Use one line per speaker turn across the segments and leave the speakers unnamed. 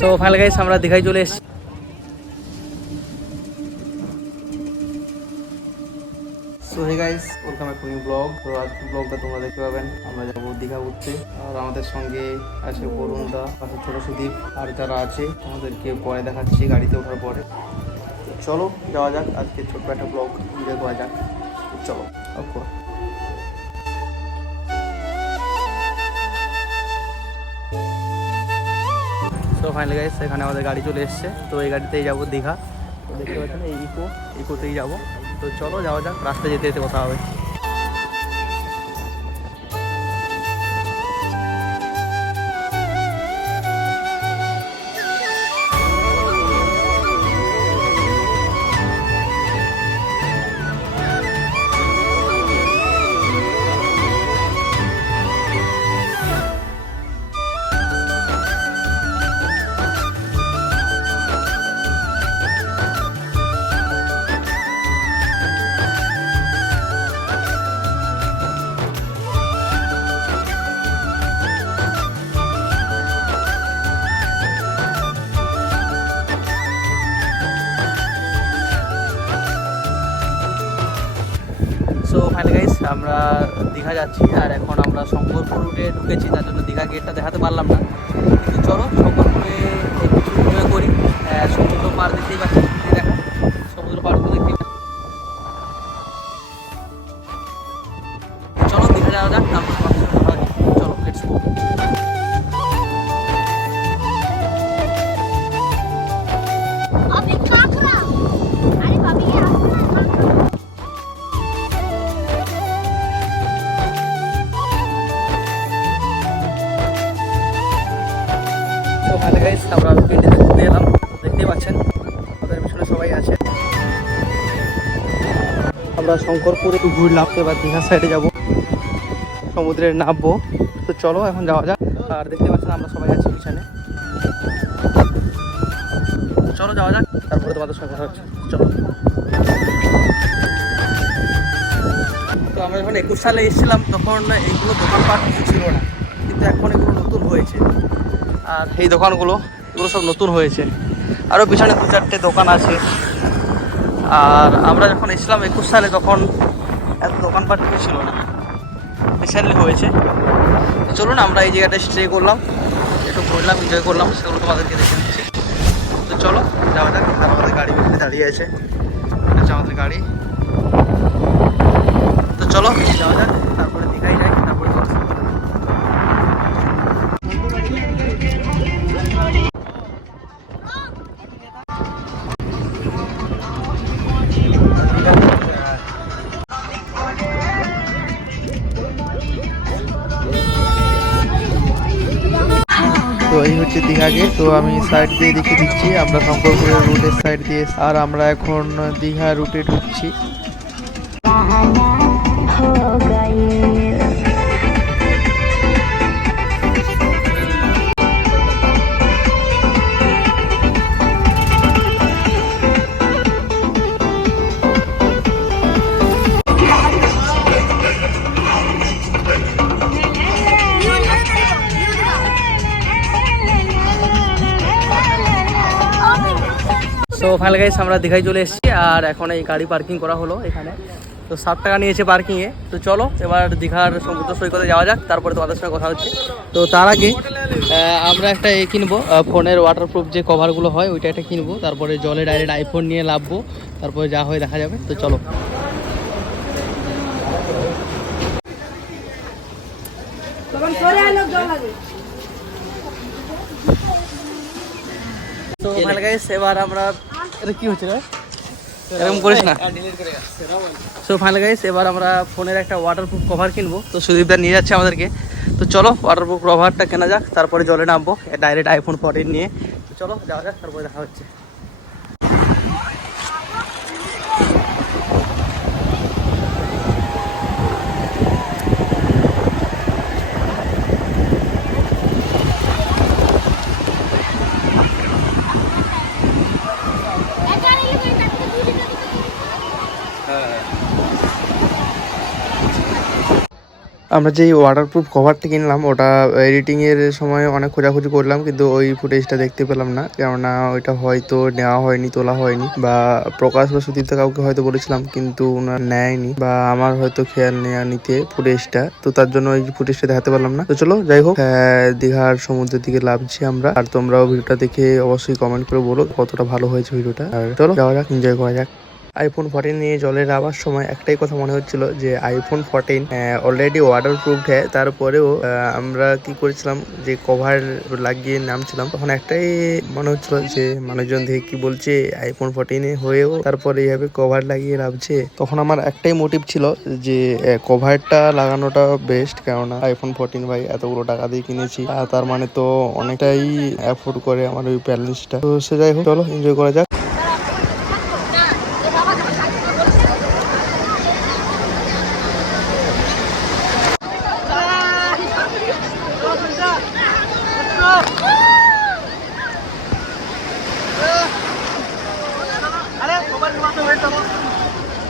So final guys আমরা দীঘায় চলে এসেছি। So hey guys welcome back to new vlog তো আজকের ব্লগটা তোমরা দেখতে পাবেন। আমরা যাব দীঘা ঘুরতে। আর আমাদের সঙ্গে আছে বরুণ দা পাশে ছোট সুদীপ। আর যারা আছে আমাদেরকে পরে দেখাচ্ছি গাড়িতে ওঠার পরে। চলো, যাওয়া যাক। আজকে ছোট্ট একটা ব্লগ এনজয় করা যাক। চলো ওকে ফাইনালি গাইস এখানে আমাদের গাড়ি চলে এসছে। তো এই গাড়িতেই যাব দীঘা। তো দেখতে পাচ্ছেন, এই ইকো, ইকোতেই যাব। তো চলো যাওয়া যাক, রাস্তায় যেতে যেতে কথা হবে। যাচ্ছি আর এখন আমরা শঙ্করপুর রুটে ঢুকেছি তার জন্য দীঘা গেটটা দেখাতে পারলাম না। আমরা শঙ্করপুরে একটু ঘুরে ঘুরলাম এবার দীঘার সাইডে যাব। সমুদ্রে নামবো। তো চলো এখন যাওয়া যাক। আর দেখতে পাচ্ছেন আমরা সবাই আছি পিছনে। চলো যাওয়া যাক, তারপরে তোমাদের সঙ্গে কথা হচ্ছে। চলো। তো আমরা যখন একুশ সালে এসেছিলাম, তখন এইগুলো দোকানপাট কিছু ছিল না। কিন্তু এখন এগুলো নতুন হয়েছে। আর এই দোকানগুলো, এগুলো সব নতুন হয়েছে। আরও পিছনে দু চারটে দোকান আছে। আর আমরা যখন এসেছিলাম একুশ সালে, তখন এত দোকানপাট কিছু ছিল না। রিসেন্টলি হয়েছে। চলুন, আমরা এই জায়গাটা স্টে করলাম। একটু ঘুরলাম এনজয় করলাম, সেগুলো তোমাদেরকে দেখে নিচ্ছি। তো চলো, যাওয়া যাক আমাদের গাড়ি ভিতরে দাঁড়িয়ে আছে। হচ্ছে আমাদের গাড়ি। তো চলো, যাওয়া যাক তো এই হচ্ছে দীঘা গেট তো আমি সাইড দিয়ে দেখে দিচ্ছি। আমরা শঙ্করপুরের রুটের সাইড দিয়ে আর আমরা এখন দীঘা রুটে ঢুকছি। ফাইনাল গাইস, আমরা দীঘায় চলে এসেছি আর এখন এই গাড়ি পার্কিং করা হলো এখানে। তো ষাট টাকা নিয়েছে পার্কিংয়ে তো চলো, এবার দীঘার সমুদ্র সৈকতে যাওয়া যাক, তারপরে তোমাদের সঙ্গে কথা হচ্ছে। তো তার আগে আমরা একটা এ কিনবো ফোনের ওয়াটারপ্রুফ যে কভারগুলো হয়, ওইটা একটা কিনবো। তারপরে জলে ডাইরেক্ট আইফোন নিয়ে লাভবো, তারপরে যা হয় দেখা যাবে। তো চলো। তো গাইস এবার আমরা এটা কি হচ্ছে রে? এরকম করিস না? সো ফাইনাল গাইস এবার আমরা ফোনের একটা ওয়াটারপ্রুফ কভার কিনবো। তো সুদীপদা নিয়ে যাচ্ছে আমাদেরকে। তো চলো ওয়াটারপ্রুফ কভারটা কেনা যাক তারপরে জলে নামবো ডাইরেক্ট আইফোন পরে নিয়ে। তো চলো যাওয়া যাক তারপরে দেখা হচ্ছে। আমরা যে ওয়াটারপ্রুফ কভারটা কিনলাম ওটা এডিটিংয়ের সময় অনেক খোঁজাখুঁজি করলাম কিন্তু ওই ফুটেজটা দেখতে পেলাম না। কেননা ওইটা হয়তো নেওয়া হয়নি তোলা হয়নি বা প্রকাশ বা সুদীপ্তা কাউকে হয়তো বলেছিলাম কিন্তু ওনার নেয়নি বা আমার হয়তো খেয়াল নেওয়া নিতে ফুটেজটা তো তার জন্য ওই ফুটেজটা দেখাতে পারলাম না। তো চলো যাই হোক আহ, দীঘার সমুদ্রের দিকে লাভছি আমরা আর তোমরাও ভিডিওটা দেখে অবশ্যই কমেন্ট করে বলো কতটা ভালো হয়েছে ভিডিওটা আর চলো যাওয়া যাক এনজয় করা যাক। আইফোন ফোরটিন নিয়ে জলে নামার সময় একটাই কথা মনে হচ্ছিল যে iPhone fourteen already waterproof হ্যাঁ তারপরেও আমরা কি করেছিলাম যে কভার লাগিয়ে নামছিলাম, তখন একটাই মনে হচ্ছিল যে মানুষজন দেখে কি বলছে আইফোন ফোরটিনে হয়েও তারপরে এইভাবে কভার লাগিয়ে নামছে। তখন আমার একটাই মোটিভ ছিল যে কভারটা লাগানোটা বেস্ট কেননা আইফোন ফোরটিন ভাই, এতগুলো টাকা দিয়ে কিনেছি। তার মানে তো অনেকটাই অ্যাফোর্ড করে আমার ওই ব্যালেন্সটা তো সে যাই হোক, চলো এনজয় করা যাক।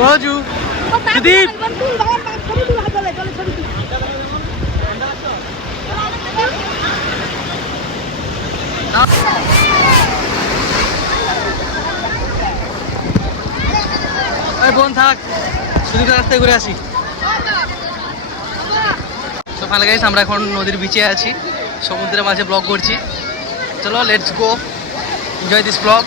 বাজু সুদীপ এই বোন থাক সুদীপের রাস্তায় ঘুরে আসি। তো গাইস আমরা এখন নদীর বিচে আছি। সমুদ্রের মাঝে ব্লগ করছি। চলো let's go enjoy this vlog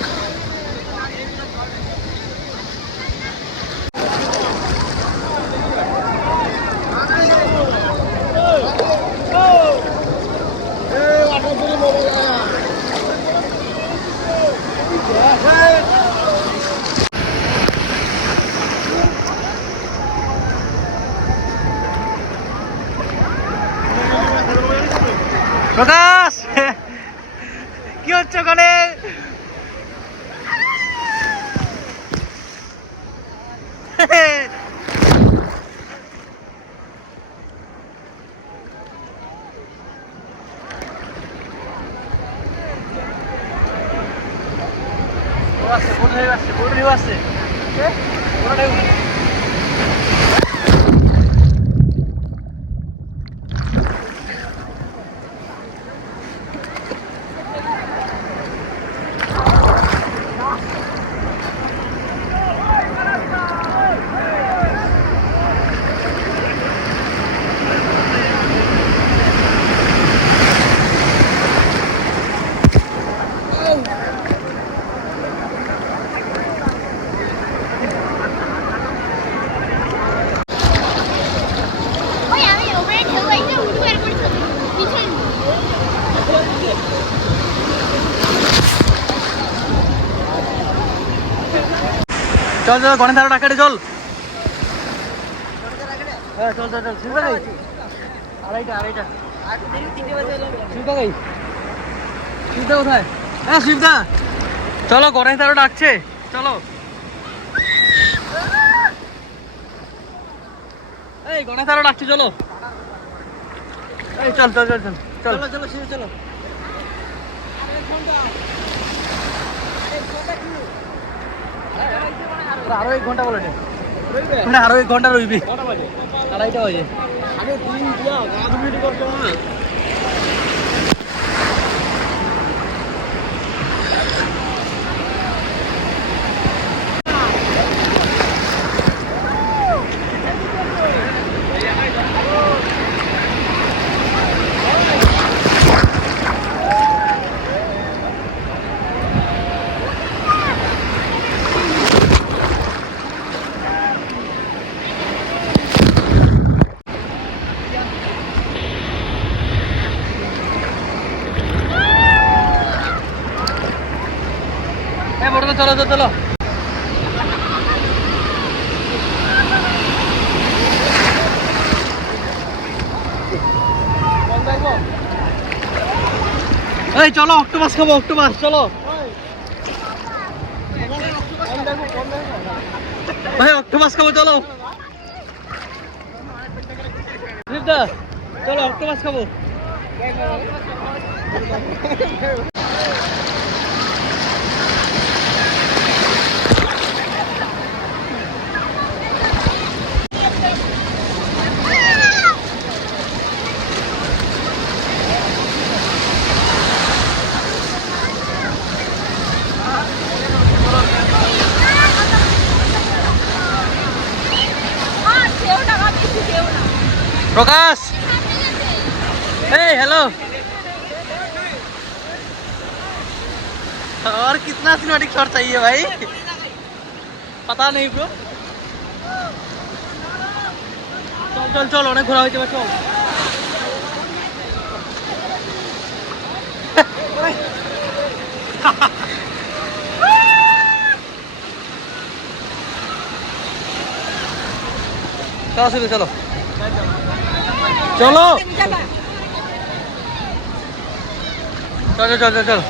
Prakash কি হচ্ছে ওখানে
ওই আমি ওপরে ঢেউ আইতে উঠে বের করে চলি পিছনে
চল চল গণেশ ধারা ডাকাটে চল। হ্যাঁ চল চল চল শিবদা গাই আড়াইটা গাই কোথায়? হ্যাঁ শিবদা চলো গণেশ ধারা ডাকছে। চলো। এই গণেশ ধারা ডাকছে চলো। এই চল চল চল চল চল। চলো চলো চলো। আরও। এক ঘণ্টা বলে আরও এক ঘণ্টা রইবি। আড়াইটা বাজে। চলো চলো চলো। এই, চলো অক্টোপাস খাব অক্টোপাস চলো। ভাই অক্টোপাস খাব, চলো। চলো অক্টোপাস খাব। प्रकाश हे हेलो और कितना सिनेमेटिक शॉट चाहिए भाई पता नहीं ब्रो चल चल चल অনেক ঘোরা হয়েছে এবার চল চলো শুরু চলো চলো চলো চলো চলো চলো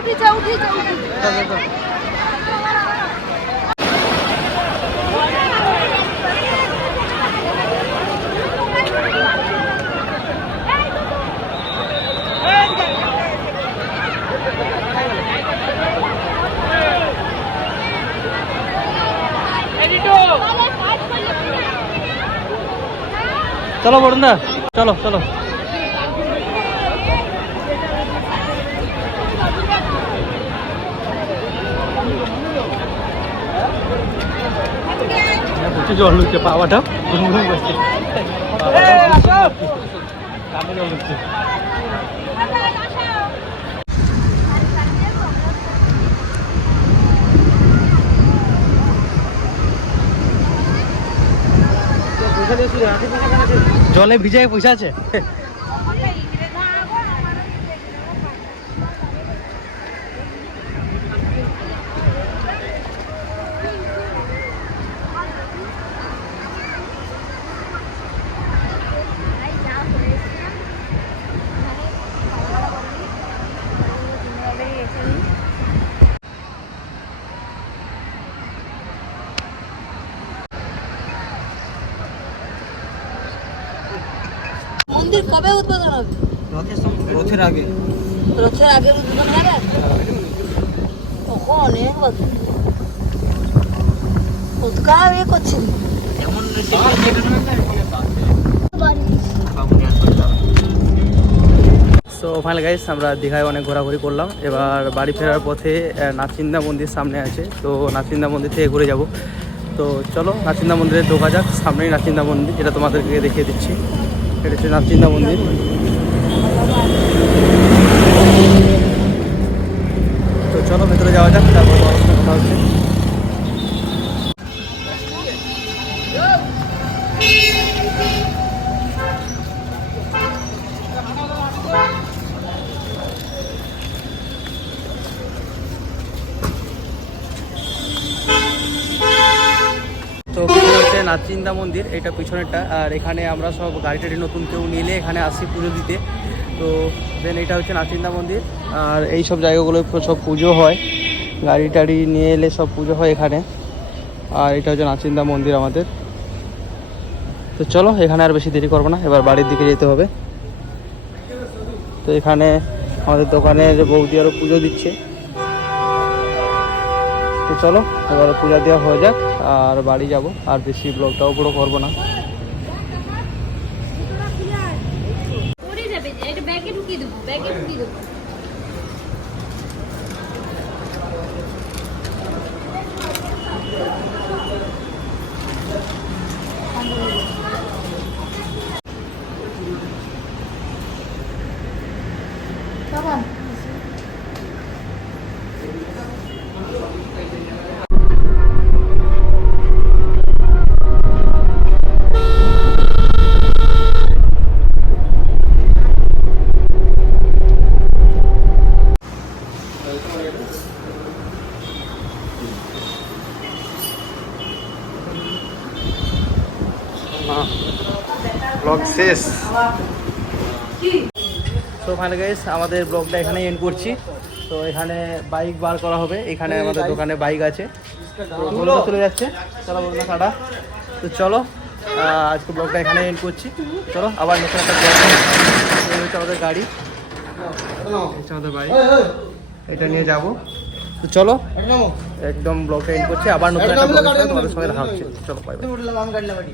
উঠিছে উঠিছে উঠিছে
চলো চলো চলো বরুণদা চলো চলো প্রচুর জল ঢুকছে পাওয়াটা গুনগুন করছে জল ভিজায় পয়সা আছে।
কবে উদ্বোধন হবে?
রথের আগে।
রথের আগের উদ্বোধন হবে? কখন অনেক বছর উৎকাল করছেন।
সো ফাইনাল গাইস আমরা দীঘায় অনেক ঘোরাঘুরি করলাম। এবার বাড়ি ফেরার পথে নাচিন্দা মন্দির সামনে আছে। তো নাচিন্দা মন্দির থেকে ঘুরে যাব। তো চলো নাচিন্দা মন্দিরে ঢোকা যাক। সামনেই নাচিন্দা মন্দির যেটা তোমাদেরকে দেখিয়ে দিচ্ছি। এটা হচ্ছে নাচিন্দা মন্দির। নাচিন্দা মন্দির, এটা পিছনেরটা। আর এখানে আমরা সব গাড়ি টাড়ি নতুন কেউ নিলে এখানে আসি পুজো দিতে। তো দেন এটা হচ্ছে নাচিন্দা মন্দির। আর এই সব জায়গাগুলো সব পুজো হয়। গাড়ি টাড়ি নিয়ে এলে সব পুজো হয় এখানে। আর এটা হচ্ছে নাচিন্দা মন্দির আমাদের। তো চলো, এখানে আর বেশি দেরি করব না। এবার বাড়ির দিকে যেতে হবে। তো এখানে আমাদের দোকানে যে বৌদি আরও পুজো দিচ্ছে। তো চলো, এবার পূজা দেওয়া হয়ে যাক, আর বাড়ি যাব। আর বেশি ব্লগটাও পুরো করব না।
শেষ।
তো ফাইনাল গাইস আমাদের ব্লগটা এখানে এন্ড করছি। তো এখানে বাইক বার করা হবে। এখানে আমাদের দোকানে বাইক আছে। তো চলে। যাচ্ছে। চলো বন্ধুরা টাটা তো চলো আজকে ব্লগটা এখানে এন্ড করছি। চলো আবার নতুন একটা ব্লগ হচ্ছে আমাদের গাড়ি। আমাদের বাড়ি এটা নিয়ে যাব। তো চলো একদম। ব্লগটা এন্ড করছি। আবার নতুন একটা ব্লগের সাথে তোমাদের সঙ্গে দেখা হচ্ছে। চলো বাই বাই